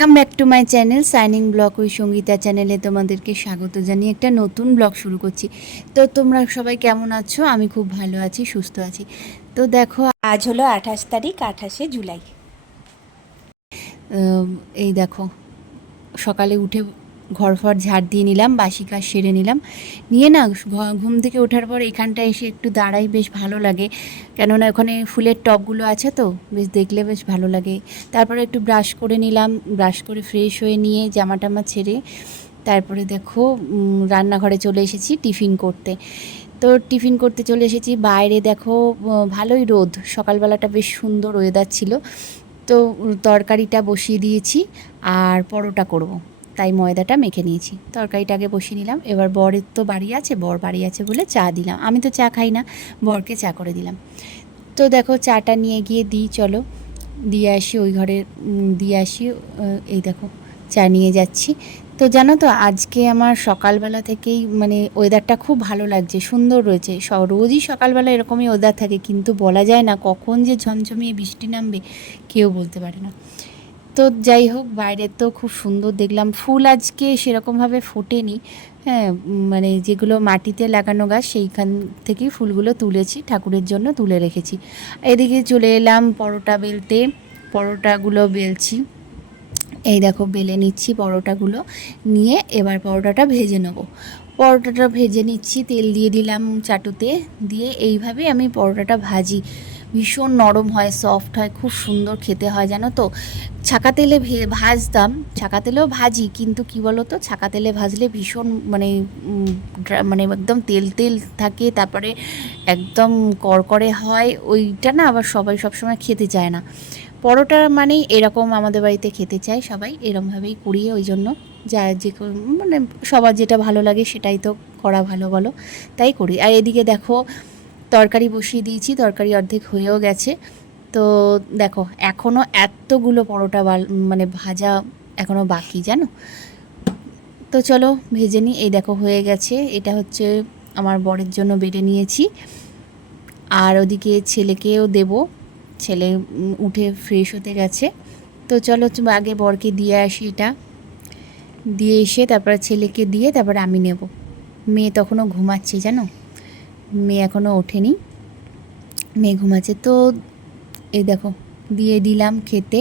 Welcome back to my channel shining blog with Sangeeta চ্যানেলে তোমাদেরকে স্বাগত জানিয়ে একটা নতুন ব্লগ শুরু করছি। তো তোমরা সবাই কেমন আছো? আমি খুব ভালো আছি, সুস্থ আছি। তো দেখো, আজ হলো 28 তারিখ, 28শে জুলাই। এই দেখো, সকালে উঠে ঘর ফর ঝাড় দিয়ে নিলাম, বাসি কাজ সেরে নিলাম, নিয়ে না ঘুম থেকে ওঠার পর এখানটা এসে একটু দাঁড়াই, বেশ ভালো লাগে। কেননা ওখানে ফুলের টবগুলো আছে তো, বেশ দেখলে বেশ ভালো লাগে। তারপরে একটু ব্রাশ করে নিলাম, ব্রাশ করে ফ্রেশ হয়ে নিয়ে জামা টামা ছেড়ে তারপরে দেখো রান্নাঘরে চলে এসেছি টিফিন করতে। তো টিফিন করতে চলে এসেছি, বাইরে দেখো ভালোই রোদ, সকালবেলাটা বেশ সুন্দর ওয়েদার ছিল। তো তরকারিটা বসিয়ে দিয়েছি আর পরোটা করব, তাই ময়দাটা মেখে নিয়েছি। তরকারিটা আগে বসিয়ে নিলাম। এবার বরের তো বাড়ি আছে, বর বাড়ি আছে বলে চা দিলাম। আমি তো চা খাই না, বরকে চা করে দিলাম। তো দেখো চাটা নিয়ে গিয়ে দিই, চলো দিয়ে আসি ওই ঘরে, দিয়ে আসি। এই দেখো চা নিয়ে যাচ্ছি। তো জানো তো, আজকে আমার সকালবেলা থেকেই মানে ওয়েদারটা খুব ভালো লাগছে, সুন্দর রয়েছে। রোজই সকালবেলা এরকমই ওয়েদার থাকে, কিন্তু বলা যায় না কখন যে ঝমঝমিয়ে বৃষ্টি নামবে কেউ বলতে পারে না। তো যাই হোক, বাইরে তো খুব সুন্দর দেখলাম। ফুল আজকে সেরকমভাবে ফোটেনি, হ্যাঁ, মানে যেগুলো মাটিতে লাগানো গাছ সেইখান থেকেই ফুলগুলো তুলেছি, ঠাকুরের জন্য তুলে রেখেছি। এদিকে চলে এলাম পরোটা বেলতে, পরোটাগুলো বেলছি। এই দেখো বেলে নিচ্ছি পরোটাগুলো, নিয়ে এবার পরোটাটা ভেজে নেব। পরোটাটা ভেজে নিচ্ছি, তেল দিয়ে দিলাম চাটুতে, দিয়ে এইভাবে আমি পরোটাটা ভাজি। ভীষণ নরম হয়, সফট হয়, খুব সুন্দর খেতে হয় জানো তো। ছাকা তেলে ভাজতাম, ছাকা তেলেও ভাজি, কিন্তু কি বলো তো, ছাকা তেলে ভাজলে ভীষণ মানে মানে একদম তেল তেল থাকে, তারপরে একদম কড়কড়ে হয়, ওইটা না আবার সবাই সবসময় খেতে চায় না। পরোটা মানেই এরকম আমাদের বাড়িতে খেতে চায় সবাই, এরমভাবেই করি। ওই জন্য যা যে মানে সবার যেটা ভালো লাগে সেটাই তো করা ভালো বলো, তাই করি। আর এদিকে দেখো তরকারি বসিয়ে দিয়েছি, তরকারি অর্ধেক হয়েও গেছে। তো দেখো এখনও এতগুলো পরোটা মানে ভাজা এখনও বাকি জানো। তো চলো ভেজে নিই। এই দেখো হয়ে গেছে, এটা হচ্ছে আমার বরের জন্য বেড়ে নিয়েছি, আর ওদিকে ছেলেকেও দেবো। ছেলে উঠে ফ্রেশ হতে গেছে। তো চলো আগে বরকে দিয়ে আসি, এটা দিয়ে এসে তারপরে ছেলেকে দিয়ে তারপরে আমি নেব। মেয়ে তখনও ঘুমাচ্ছে জানো, মেয়ে এখনও ওঠেনি, মেয়ে ঘুমাচ্ছে। তো এই দেখো দিয়ে দিলাম খেতে।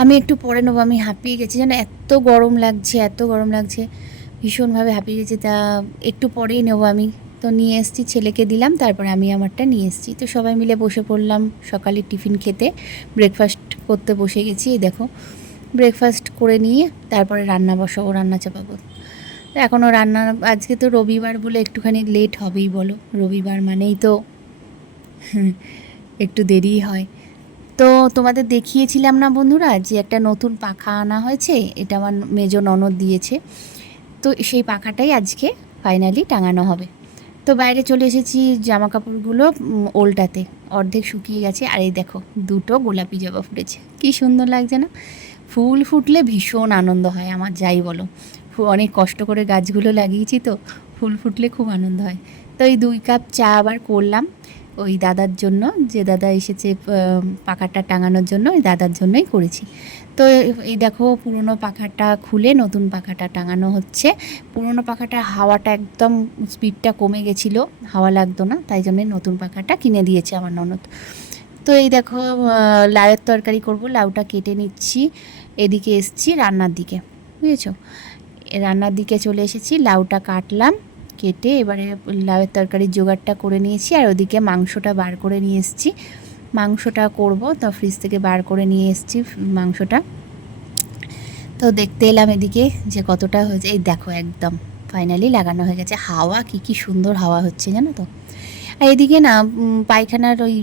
আমি একটু পরে নেবো, আমি হাঁপিয়ে গেছি জানো, এত গরম লাগছে, এত গরম লাগছে, ভীষণভাবে হাঁপিয়ে গেছি। তা একটু পরেই নেবো আমি। তো নিয়ে এসেছি, ছেলেকে দিলাম, তারপরে আমি আমারটা নিয়ে এসেছি। তো সবাই মিলে বসে পড়লাম সকালে টিফিন খেতে, ব্রেকফাস্ট করতে বসে গেছি। এই দেখো ব্রেকফাস্ট করে নিয়ে তারপরে রান্না বসাবো, রান্না চাপাবো। এখনও রান্না, আজকে তো রবিবার বলে একটুখানি লেট হবেই বলো, রবিবার মানেই তো একটু দেরিই হয়। তো তোমাদের দেখিয়েছিলাম না বন্ধুরা যে একটা নতুন পাখা আনা হয়েছে, এটা আমার মেজো ননদ দিয়েছে। তো সেই পাখাটাই আজকে ফাইনালি টাঙানো হবে। তো বাইরে চলে এসেছি জামা কাপড়গুলো ওল্টাতে, অর্ধেক শুকিয়ে গেছে। আর এই দেখো দুটো গোলাপি জবা ফুটেছে, কি সুন্দর লাগছে না। ফুল ফুটলে ভীষণ আনন্দ হয় আমার, যাই বলো। অনেক কষ্ট করে গাছগুলো লাগিয়েছি, তো ফুল ফুটলে খুব আনন্দ হয়। তো এই 2 কাপ চা আবার করলাম ওই দাদার জন্য, যে দাদা এসেছে পাখাটা টাঙানোর জন্য, ওই দাদার জন্যই করেছি। তো এই দেখো পুরনো পাখাটা খুলে নতুন পাখাটা টাঙানো হচ্ছে। পুরনো পাখাটা হাওয়াটা একদম স্পিডটা কমে গেছিলো, হাওয়া লাগতো না, তাই জন্যে নতুন পাখাটা কিনে দিয়েছে আমার ননদ। তো এই দেখো লাউয়ের তরকারি করব, লাউটা কেটে নিচ্ছি। এদিকে এসছি রান্নার দিকে, বুঝেছো, রান্নার দিকে চলে এসেছি। লাউটা কাটলাম কেটে, এবারে লাউয়ের তরকারির জোগাড়টা করে নিয়েছি। আর ওদিকে মাংসটা বার করে নিয়ে এসেছি, মাংসটা করব, তো ফ্রিজ থেকে বার করে নিয়ে এসেছি মাংসটা। তো দেখতে এলাম এদিকে যে কতটা হয়েছে। এই দেখো একদম ফাইনালি লাগানো হয়ে গেছে। হাওয়া কি সুন্দর হাওয়া হচ্ছে জানো তো। আর এদিকে না পায়খানার ওই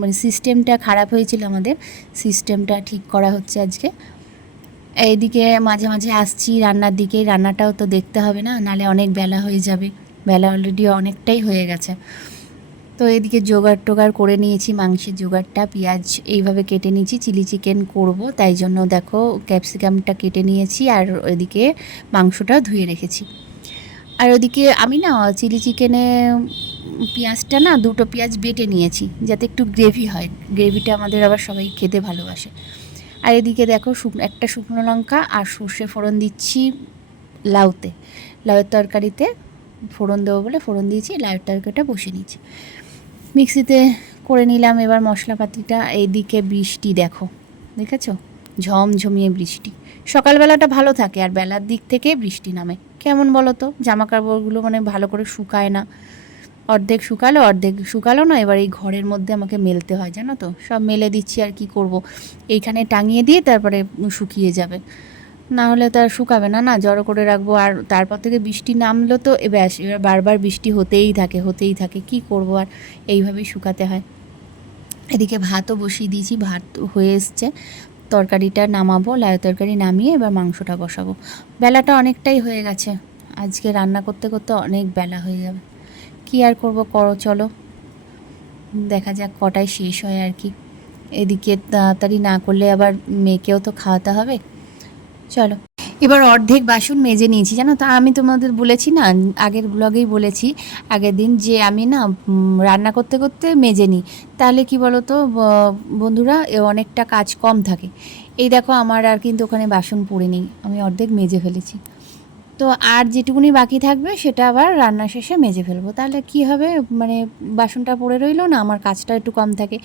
মানে সিস্টেমটা খারাপ হয়েছিল, আমাদের সিস্টেমটা ঠিক করা হচ্ছে আজকে। এইদিকে মাঝে মাঝে আসছি রান্নার দিকে, রান্নাটাও তো দেখতে হবে না, নালে অনেক বেলা হয়ে যাবে, বেলা অলরেডি অনেকটাই হয়ে গেছে। তো এদিকে জোগাড় টোগাড় করে নিয়েছি, মাংসের জোগাড়টা, পেঁয়াজ এইভাবে কেটে নিয়েছি, চিলি চিকেন করব তাই জন্য দেখো ক্যাপসিকামটা কেটে নিয়েছি, আর ওইদিকে মাংসটা ধুয়ে রেখেছি। আর ওদিকে আমি না চিলি চিকেনে পেঁয়াজটা না 2টো পেঁয়াজ বেটে নিয়েছি, যাতে একটু গ্রেভি হয়, গ্রেভিটা আমাদের আবার সবাই খেতে ভালোবাসে। আর এদিকে দেখো একটা শুকনো লঙ্কা আর সর্ষে ফোড়ন দিচ্ছি লাউয়ের তরকারিতে ফোড়ন দেবো বলে ফোড়ন দিয়েছি, লাউয়ের তরকারিটা বসিয়ে নিয়েছি, মিক্সিতে করে নিলাম এবার মশলাপাতিটা। এইদিকে বৃষ্টি দেখো, দেখেছো, ঝমঝমিয়ে বৃষ্টি। সকালবেলাটা ভালো থাকে আর বেলার দিক থেকে বৃষ্টি নামে, কেমন বলো তো, জামা কাপড়গুলো মানে ভালো করে শুকায় না, অর্ধেক শুকালো না, এবার এই ঘরের মধ্যে আমাকে মেলতে হয়, জানো তো, সব মেলে দিচ্ছি আর কি করব, এইখানে টাঙিয়ে দিয়ে তারপরে শুকিয়ে যাবে, না হলে তো আর শুকাবে না, জড়ো করে রাখবো। আর তারপর থেকে বৃষ্টি নামলো তো ব্যাস, এবার বারবার বৃষ্টি হতেই থাকে, কি করব আর, এইভাবেই শুকাতে হয়। এদিকে ভাতও বসিয়ে দিয়েছি, ভাত হয়ে এসছে, তরকারিটা নামাবো, লাউ তরকারি নামিয়ে এবার মাংসটা বসাবো। বেলাটা অনেকটাই হয়ে গেছে, আজকে রান্না করতে করতে অনেক বেলা হয়ে যাবে, কি আর করবো, চলো দেখা যাক কটায় শেষ হয় আর কি। এদিকে তাড়াতাড়ি না করলে আবার মেয়েকেও তো খাওয়াতে হবে। চলো, এবার অর্ধেক বাসন মেজে নিয়েছি, জানো তো, আমি তোমাদের বলেছি না, আগের ব্লগেই বলেছি আগের দিন, যে আমি না রান্না করতে করতে মেজে নিই, তাহলে কি বলো তো বন্ধুরা, অনেকটা কাজ কম থাকে। এই দেখো আমার আর কিন্তু ওখানে বাসন পড়ে নেই, আমি অর্ধেক মেজে ফেলেছি, তো আর যেটুকুনি বাকি থাকবে সেটা আবার রান্না শেষে মেজে ফেলবো, তাহলে কি হবে, মানে বাসনটা পড়ে রইলো না, আমার কাজটা একটু কম থাকে।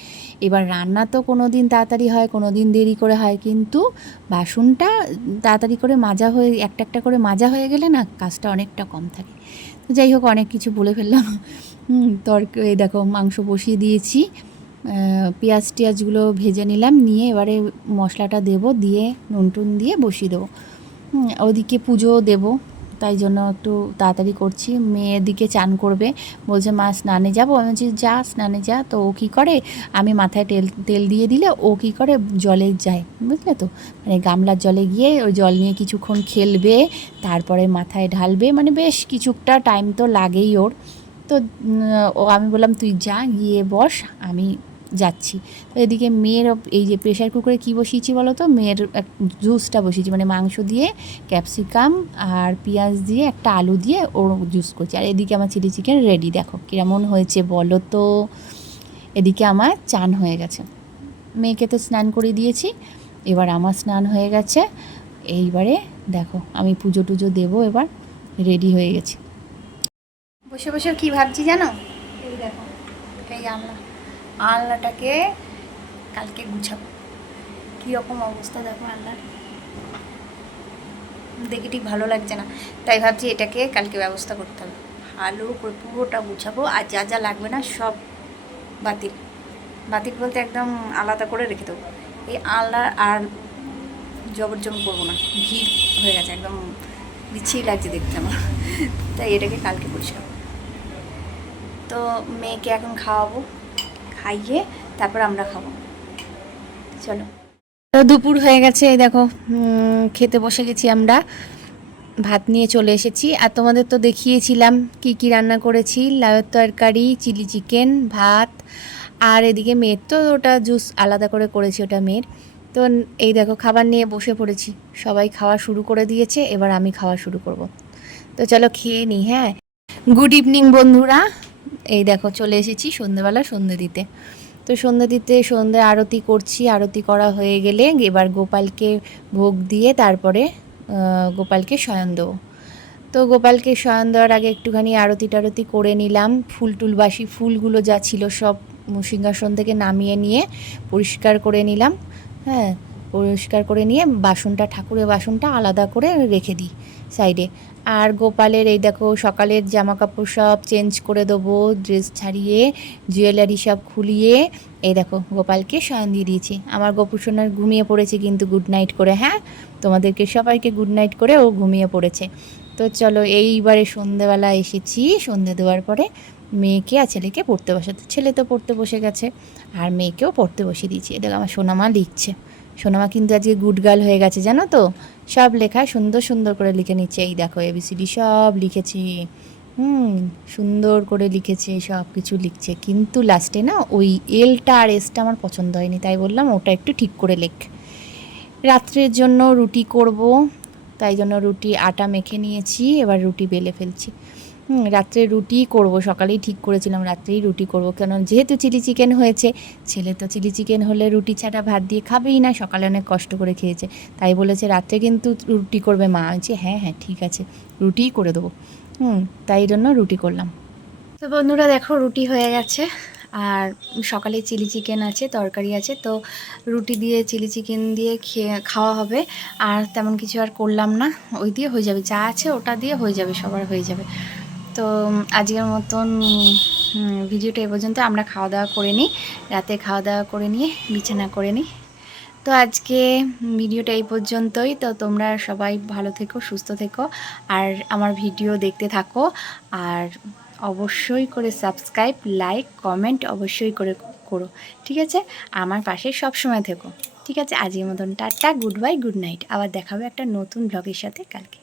এবার রান্না তো কোনো দিন তাড়াতাড়ি হয়, কোনো দিন দেরি করে হয়, কিন্তু বাসনটা তাড়াতাড়ি করে মাজা হয়ে একটা করে মাজা হয়ে গেলে না কাজটা অনেকটা কম থাকে। তো যাই হোক, অনেক কিছু বলে ফেললাম। এই দেখো মাংস বসিয়ে দিয়েছি, পেঁয়াজ টিয়াজগুলো ভেজে নিলাম, নিয়ে এবারে মশলাটা দেবো, দিয়ে নুন টুন দিয়ে বসিয়ে দেবো। ওদিকে পুজো দেব, তাই জন্য একটু তাড়াতাড়ি করছি। মেয়ের দিকে চান করবে, বলছে মা স্নানে যাবো, আমি বলছি যা স্নানে যা, তো ও কী করে, আমি মাথায় তেল দিয়ে দিলে ও কী করে জলে যায়, বুঝলে তো, মানে গামলার জলে গিয়ে ওই জল নিয়ে কিছুক্ষণ খেলবে, তারপরে মাথায় ঢালবে, মানে বেশ কিছুটা টাইম তো লাগেই ওর। তো ও, আমি বললাম তুই যা, গিয়ে বস, আমি যাচ্ছি। তো এদিকে মেয়ের এই যে প্রেশার কুকারে কী বসিয়েছি বলো তো, মেয়ের জুসটা বসিয়েছি, মানে মাংস দিয়ে ক্যাপসিকাম আর পেঁয়াজ দিয়ে একটা আলু দিয়ে ওর জুস করছি। আর এদিকে আমার চিলি চিকেন রেডি, দেখো কেমন হয়েছে বলো তো। এদিকে আমার চান হয়ে গেছে, মেয়েকে তো স্নান করে দিয়েছি, এবার আমার স্নান হয়ে গেছে, এইবারে দেখো আমি পুজো টুজো দেবো, এবার রেডি হয়ে গেছি। বসে বসে কি ভাবছি জানো, এই দেখো, এই আলনাটাকে কালকে গুছাবো, কীরকম অবস্থা দেখো আলনার, দেখে ঠিক ভালো লাগছে না, তাই ভাবছি এটাকে কালকে ব্যবস্থা করতে হবে, ভালো করে পুরোটা গুছাবো, আর যা যা লাগবে না সব বাতিল বলতে একদম আলাদা করে রেখে দেবো। এই আলনার আর জবরজম করবো না, ভিড় হয়ে গেছে, একদম বিচ্ছিরি লাগছে দেখতে আমার, তাই এটাকে কালকে গুছাবো। তো মেয়েকে এখন খাওয়াবো, খাইয়ে তারপর আমরা খাবো, চলো। তো দুপুর হয়ে গেছে, এই দেখো খেতে বসে গেছি আমরা, ভাত নিয়ে চলে এসেছি, আর তোমাদের তো দেখিয়েছিলাম কি কি রান্না করেছি, লাউয়ের তরকারি, চিলি চিকেন, ভাত, আর এদিকে মেয়ের তো ওটা জুস আলাদা করে করেছি, ওটা মেয়ের। তো এই দেখো খাবার নিয়ে বসে পড়েছি, সবাই খাওয়া শুরু করে দিয়েছে, এবার আমি খাওয়া শুরু করব। তো চলো খেয়ে নিই। হ্যাঁ, গুড ইভিনিং বন্ধুরা, এই দেখো চলে এসেছি সন্ধ্যেবেলা সন্ধ্যে দিতে। তো সন্ধ্যে আরতি করছি, আরতি করা হয়ে গেলে এবার গোপালকে ভোগ দিয়ে তারপরে গোপালকে শয়ন দেবো। তো গোপালকে শয়ন দেওয়ার আগে একটুখানি আরতি টারতি করে নিলাম, বাসি ফুলগুলো যা ছিল সব সিংহাসন থেকে নামিয়ে নিয়ে পরিষ্কার করে নিলাম। হ্যাঁ, পরিষ্কার করে নিয়ে ঠাকুরের বাসনটা আলাদা করে রেখে দিই সাইডে। আর গোপালের এই দেখো সকালের জামা কাপড় সব চেঞ্জ করে দেবো, ড্রেস ছাড়িয়ে জুয়েলারি সব খুলিয়ে এই দেখো গোপালকে শয়ন দিয়ে দিয়েছি। আমার গোপুসোনার ঘুমিয়ে পড়েছে কিন্তু গুড নাইট করে, হ্যাঁ তোমাদেরকে সবাইকে গুড নাইট করে ও ঘুমিয়ে পড়েছে। তো চলো এইবারে সন্ধেবেলা এসেছি, সন্ধে দেওয়ার পরে মেয়েকে আর ছেলেকে পড়তে বসাতে, ছেলে তো পড়তে বসে গেছে আর মেয়েকেও পড়তে বসিয়ে দিয়েছি। দেখো আমার সোনামা লিখছে, সোনামা কিন্তু আজকে গুড গার্ল হয়ে গেছে জানো তো, সব লেখা সুন্দর সুন্দর করে লিখে নিচ্ছে। এই দেখো এবিসিডি সব লিখেছে, সুন্দর করে লিখেছে, সব কিছু লিখছে, কিন্তু লাস্টে না ওই এলটা আর এসটা আমার পছন্দ হয়নি, তাই বললাম ওটা একটু ঠিক করে লেখ। রাত্রের জন্য রুটি করব, তাই জন্য রুটি আটা মেখে নিয়েছি, এবার রুটি বেলে ফেলছি। রাত্রে রুটিই করব, সকালেই ঠিক করেছিলাম রাত্রেই রুটি করব, কেন যেহেতু চিলি চিকেন হয়েছে, ছেলে তো চিলি চিকেন হলে রুটি ছাড়া ভাত দিয়ে খাবেই না, সকালে অনেক কষ্ট করে খেয়েছে, তাই বলেছে রাত্রে কিন্তু রুটি করবে মা। বলছি হ্যাঁ হ্যাঁ ঠিক আছে, রুটিই করে দেবো। তাই জন্য রুটি করলাম। তো বন্ধুরা দেখো রুটি হয়ে গেছে, আর সকালে চিলি চিকেন আছে, তরকারি আছে, তো রুটি দিয়ে চিলি চিকেন দিয়ে খাওয়া হবে। আর তেমন কিছু আর করলাম না, ওই দিয়ে হয়ে যাবে, যা আছে ওটা দিয়ে হয়ে যাবে, সবার হয়ে যাবে। তো আজকের মতন ভিডিওটা এ পর্যন্ত। আমরা খাওয়া দাওয়া করে নিই, রাতে খাওয়া দাওয়া করে নিয়ে বিছানা করে নিই। তো আজকে ভিডিওটা এই পর্যন্তই। তো তোমরা সবাই ভালো থেকো, সুস্থ থেকো, আর আমার ভিডিও দেখতে থাকো, আর অবশ্যই করে সাবস্ক্রাইব, লাইক, কমেন্ট অবশ্যই করে করো, ঠিক আছে? আমার পাশে সব সময় থেকো, ঠিক আছে? আজকের মতন tata, good bye, good night. আবার দেখাবে একটা নতুন ব্লগের সাথে কালকে।